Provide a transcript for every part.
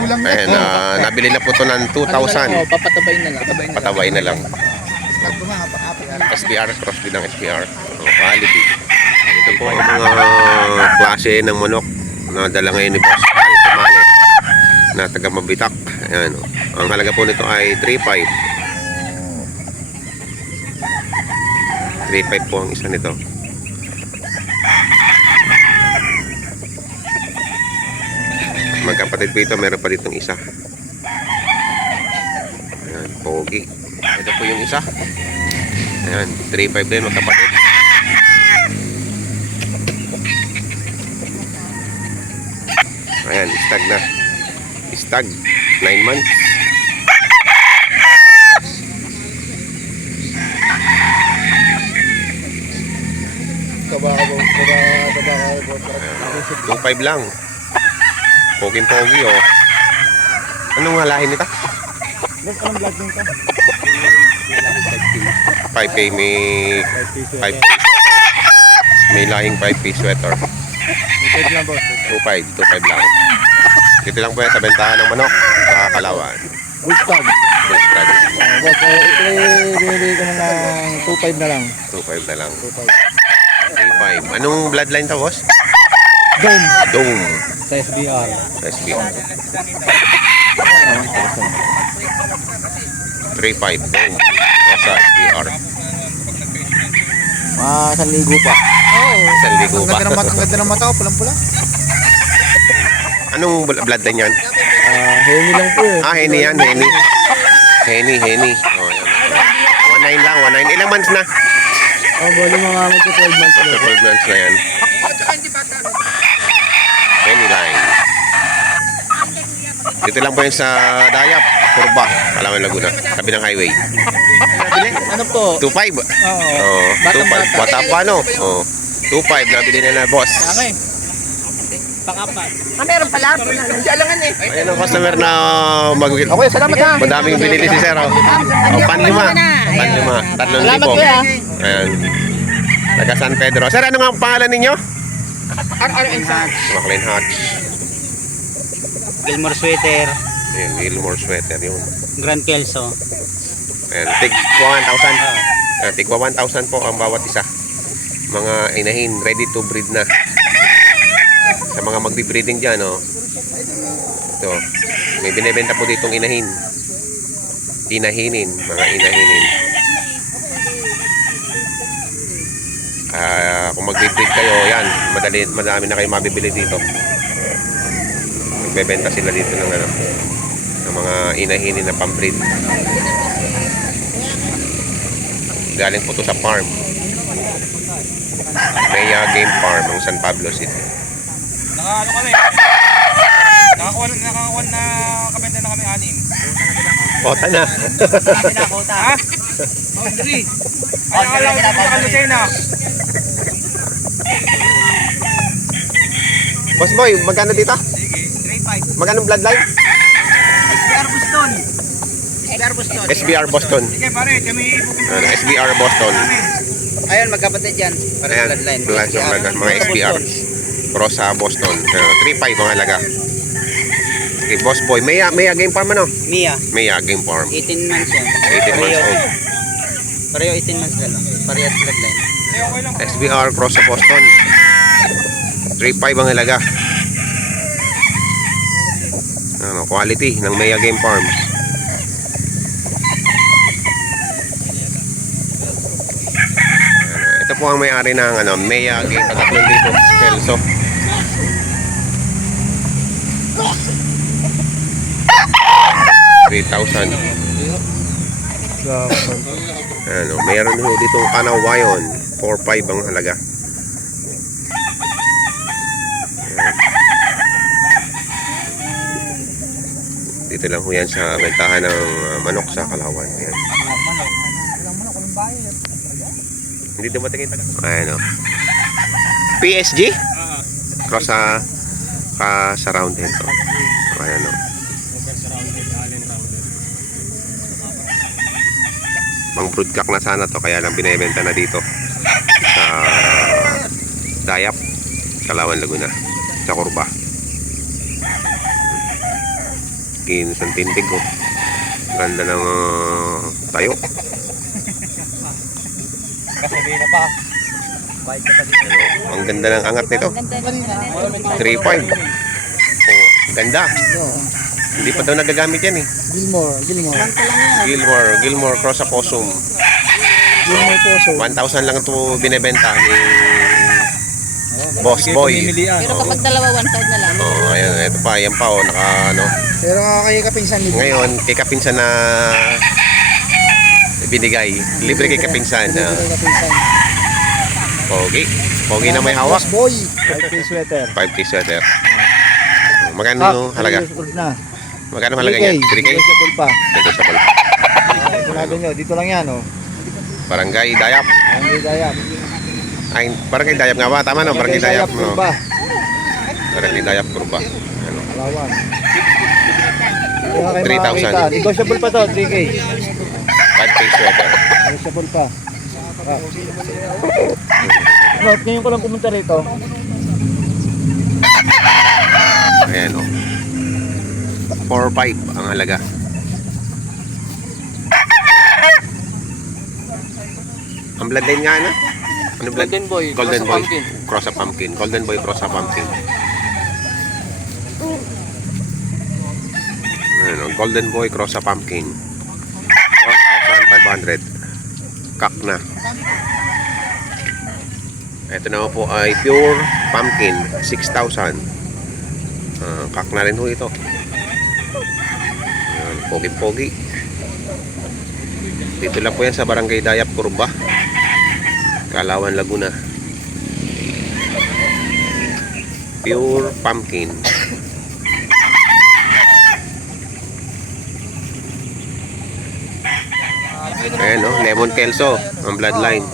Ayan, nabili na po ito ng 2,000. Papatabay na lang. Patabay na lang. SPR, cross din ng SPR. Quality. Ito po ang mga klase ng manok na dala ngayon ni Boss Al Tumale na taga Mabitak. Ayan, ang halaga po nito ay 3,500. 3,500 po ang isa nito. Magkapatid po ito, meron pa ditong isa. Ayan, pogi. Ito po yung isa. Ayan, 3,500 din magkapatid. Ayan, stag na. Stag, 9 months. Ayan, 2,500 lang. Poging-pogi, oh. Anong halahin nito? Anong vlog din ka? 5K, may 5K. May lahing 5K sweater. 2,500 lang. Dito lang po yan sa bentahan ng manok sa Kalawan. Bullstag. Bullstag. Boss, ito binili ko na ng 2.5 na lang. 2,500 na lang. 2.5. 3,500. Anong bloodline to, boss? Dome. Dome. Sa SBR. Sa SBR. 3,500. Dome. Sa SBR. 1,000 pa. Oo. 1,000 pa. Ang ganda ng mata ko, pulang-pula. Anong bloodline yan? Henny lang po eh. Henny yan, Henny. Henny. Oh, yan. 1,900 lang, 1,900. Ilang months na? Bali mga magka-12 months na. 12 months na yan. Henny line. Dito lang po yun sa Dayap, Kurba, Kalawan, Laguna. Tabi ng highway. Ano po? 2,500. Oo. 2,500. Bata pa, no? 2,500. Nabili na na, boss. Okay. Pang-apat. Meron pala. Nandiyalangan eh. Ayan ang customer na Okay, salamat ha. madaming binili si Sir. Panlima. 3,000. Salamat kuya. Ayan. Taga San Pedro. Sir, ano nga ang pangalan ninyo? RRN sa. McLean Hatch. Gilmore Sweater, Ayan, Gilmore sweater yun. Grand Kelso. Ayan, tig 1,000. Tig 1,000 po ang bawat isa. Mga inahin, ready to breed na. Sa mga magbi-breeding dyan, oh. Ito, may binibenta po ditong inahin. Inahinin, mga inahinin. Kung magbi-breed kayo, yan, madami na kayo mabibili dito. Magbebenta sila dito ng ano, ng mga inahinin na pambreed. Galing po to sa farm. Maya Game Farm ng San Pablo City. Nakaano kami? Nakakuha na kabenta na kami 6. Kota na. Kota. Ha? Audrey. Ay, alam ko na Lucena. Boss Boy, magkano dito? Sige, 3,500. Magkano bloodline? SBR Boston. SBR Boston. SBR Boston. Sige pare, kami ipupunta. SBR Boston. Ayun, magkapatid yan. Para Ayan, bloodline. mga SBR. Cross sa Boston. 3,500 ang halaga. Okay, Boss Boy. Maya Game Farm ano? Mia, Maya Game Farm. 18 months yan. 18 months old. Pareho 18 months na lang. Parehas bloodline. Okay lang. SBR Cross sa Boston. 3,500 ang halaga. Ano, quality ng Maya Game Farm. Ito po ang may-ari ng ano, Maya Game Pagkatlong dito, Kelso. $3,000. Ano, mayroon ho ditong Kanawayon, 4,500 ang halaga. Dito lang ho yan sa bentahan ng manok sa Kalawan. Ayan. Hindi dumating yung taga. Ayan o. PSG? Cross sa round head to. Ayan o. Mang broodcock na sana to, kaya lang binebenta na dito sa Dayap, Kalawan, Laguna, sa Kurba. Kinis ang tindig oh. Ganda ng tayo. Kasabihin na pa. Bayad ka pa dito. Ano, ang ganda ng angat nito. 3.5. Oh, ganda. Hindi pa daw nagagamit yan eh. Gilmore Cross Opossum. Gilmore Poso. 1,000 lang ito binebenta ni Boss Boy. Pero kapag dalawa, 1.5 na lang. Oh, ayan, ito pa, yan pa oh, naka ano. Pero kay kapinsan nito. Ngayon, kay kapinsan na binigay. Libre kay kapinsan. Kay kapinsan. Pogi. Pogi na may hawak. Boss Boy. 5K sweater. 5K sweater. Magkano yung halaga? Na. Magkano halaga niya? 3K? Negotiable pa. Negotiable. Sigurado nyo, dito lang yan, oh. Barangay Dayap. Barangay Dayap. Ay, Barangay Dayap nga ba? Tama no? Barangay Dayap. No? Kurba. Barangay Dayap Kurba. Ano? Alawan. 3,000. Negotiable pa to, 3K. 5K sweater. Negotiable pa. Note, ngayon ko lang pumunta rito. Ayan o. 4.5 ang halaga. Ang bloodline nga na? Ano blood? Golden Boy, Golden Cross Boy. Pumpkin. Cross a Pumpkin. Golden Boy Cross a Pumpkin. Ayan o. Golden Boy Cross a Pumpkin. 4,500. Kak na. Ito naman po ay pure pumpkin. 6,000. Kak na rin ho ito. Ayan, pogi-pogi. Dito lang po yan sa Barangay Dayap, Kurba, Kalawan, Laguna. Pure pumpkin. Ayan o, Lemon Kelso ang bloodline.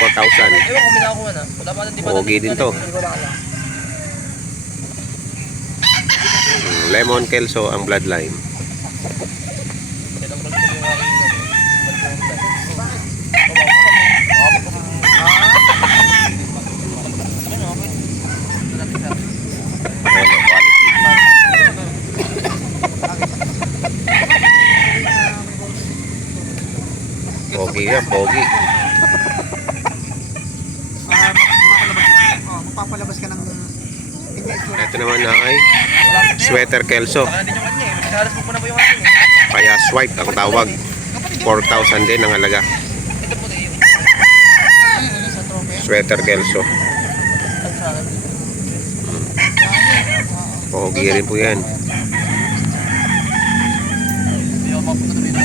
4,000. Ewan kung minakuha na. Wala pa di ba? Pogi din to. Lemon Kelso ang bloodline. Pogi yan, pogi. Magpapalabas ka ng Ito naman ay Sweater Kelso. Hindi nyo kanya eh. Halos mo po na po yung akin eh. Kaya swipe ang tawag. 4,000 din ang halaga. Sweater Kelso. Pogi rin po yan. Hindi ako mapunta na dito.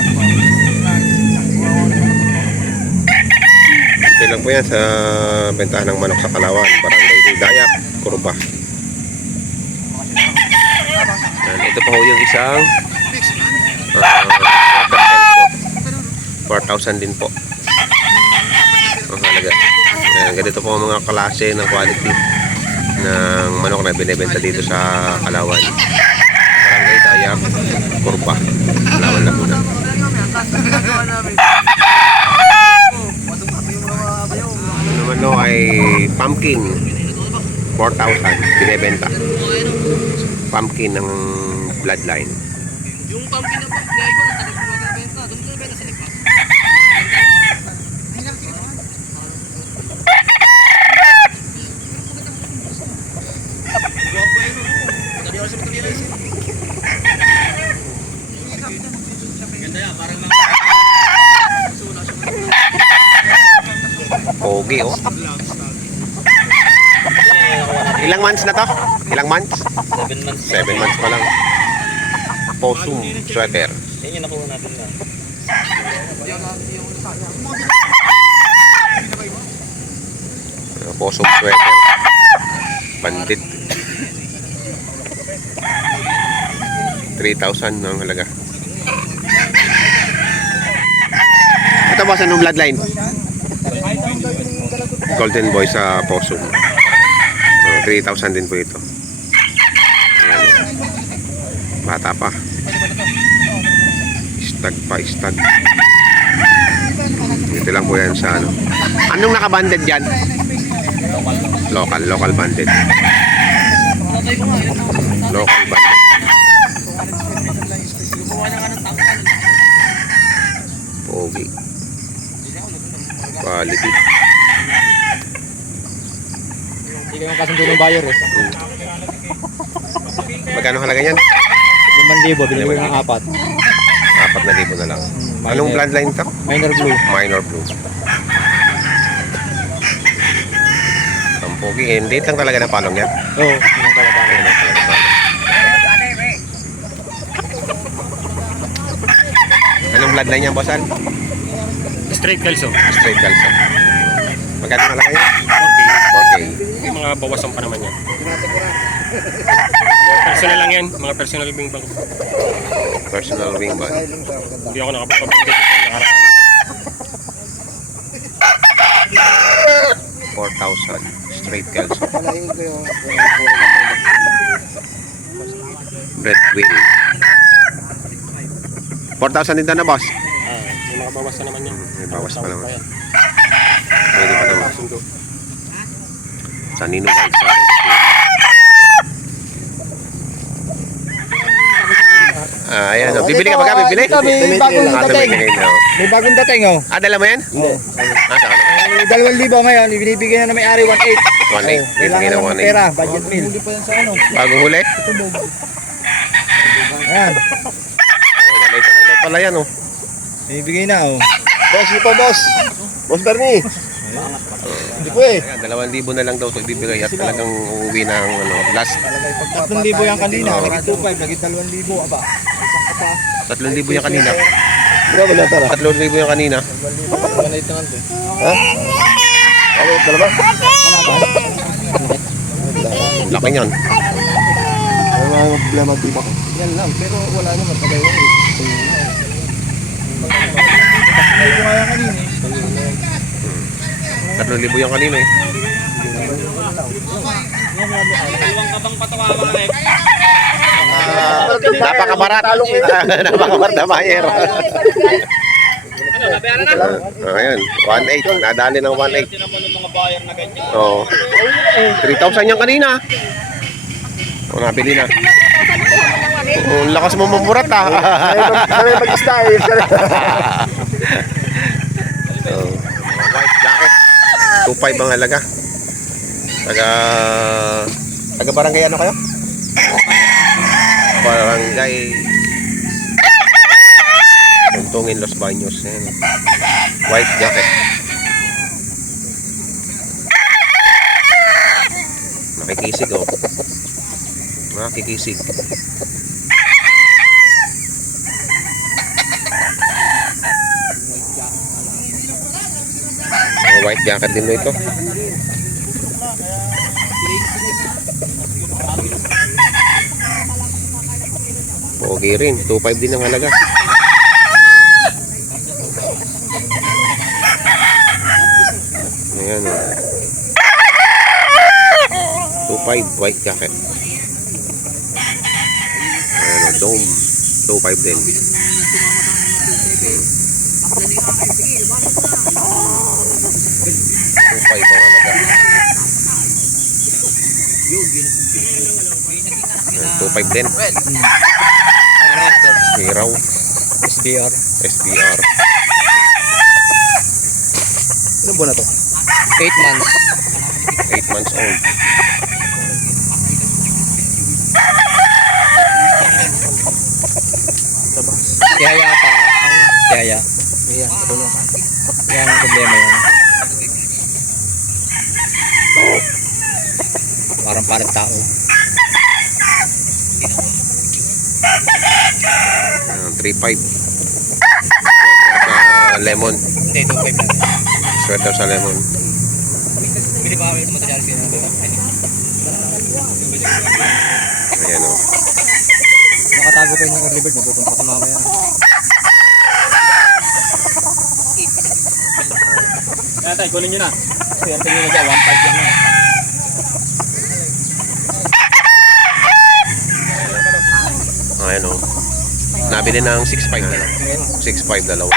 Ito lang po yan sa bentahan ng manok sa Kalawan. Barangay Dayap, Kurba. Yan, ito po yung isang Sweater Kelso. 4,000 din po ang halaga. Ganito po ang mga klase ng quality ng manok na binibenta dito sa Kalawan. Barangay Dayap, Kurba, Kalawan, Laguna. Ano naman no ay pumpkin. 4,000 binibenta. Pumpkin ng bloodline. Yung pumpkin na po, kaya ko na talagang magbenta. Doon ko na sa lipas. Pogi oh. Ilang months na to? Ilang months? 7 months. 7 months pa lang. Possum sweater. Yan yung nakuha natin na. Possum sweater. Bandit. 3,000 ang halaga. Ito ba sa nung bloodline? Golden Boy sa Possum. 3,000 din po ito. Ayan. Bata pa. Stag pa, stag. Dito lang po yan sa ano. Anong nakabanded dyan? Local banded. Local banded. quality. Hindi kayo kasundo ng buyer eh. Magkano halaga yan? 5,000, binili ko ng 4. 4,000 na lang. Anong bloodline to? Minor blue. Minor blue. Ang pogi. Hindi lang talaga na palong yan. Oo, yun ang talaga. Anong bloodline yan, boss Al? Straight calso. Straight calcio. Magkano halaga yan? 4K. 4K. Yung mga bawasan pa naman yan. Personal lang yan. Mga personal wing bang. Personal wing band. Hindi ako nakapagpapagdito sa nakaraan. 4,000. Straight calcio. Red wing. 4,000 din na, boss. Yung mga bawas na naman yan. May bawas pa naman. yan. Pwede pa naman. Sundo. Sa Nino White sa Red Wing. Ayan. Bibili ka ba ka? Bibili? Ito, may bagong dating. Tumingin, oh. May bagong dating oh. Dala mo yan? Oo. Saan? Ay, 2,000 ngayon, ibinibigyan na ng may-ari 1,800. 1,800. Kailangan Bibigyan ng ng 1,800. pera, budget meal. Bagong huli? Ayan, 1,800 na lang daw pala yan, oh. ibigay na oh. Boss, ito boss. Boss Bernie. Hindi po eh. Ayan, 2,000 na lang daw ito ibibigay at talagang uuwi ng last 3,000 yan kanina, Oo. naging 2,500, naging 2,000, aba. 3,000 yung kanina. Grabe na tara. 3,000 yung kanina. Ha? Ano, dalawa? Laki niyan. May mga problema dito. Yan lang, pero wala naman pagay yan. Ay, kung kaya kanina eh. 3,000 yung kanina eh. Napakabarat. Napakabarat na buyer. Ayan, 1,800. Nadali ng 1,800. Oo. 3,000 yung kanina. O, nabili na. Ang lakas mo mamurat ah. Sabi mag-isda eh. Oh, white jacket. 2,500 ang halaga. Taga barangay ano kayo? Barangay Tuntungin Los Baños. Ayan. White jacket. Nakikisig oh. Nakikisig. White jacket din ito. Pogi rin. 2,500 din ang halaga. Ayan o. 2,500 white jacket. Ayan o. Dome. 2,500 din. 2,500 ang halaga. 2,500 din. Hiraw. SBR. SBR. Ilan buwan na to? 8 months. 8 months old. Tiyaya pa. Tiyaya. Ayan, katulong. Yan ang problema yan. Parang parang tao. 3,500. Lemon. Hindi, 2,500 lang. Sweater sa lemon. Bili pa kami ng material sila. Ayan o. Nakatago kayo ng early bird, pupunta ko mamaya. Kaya tayo, kunin nyo na. Kasi yan tayo na 1,500 lang na. Ayan o. Nabili ng 6,500 na lang. 6,500 dalawa.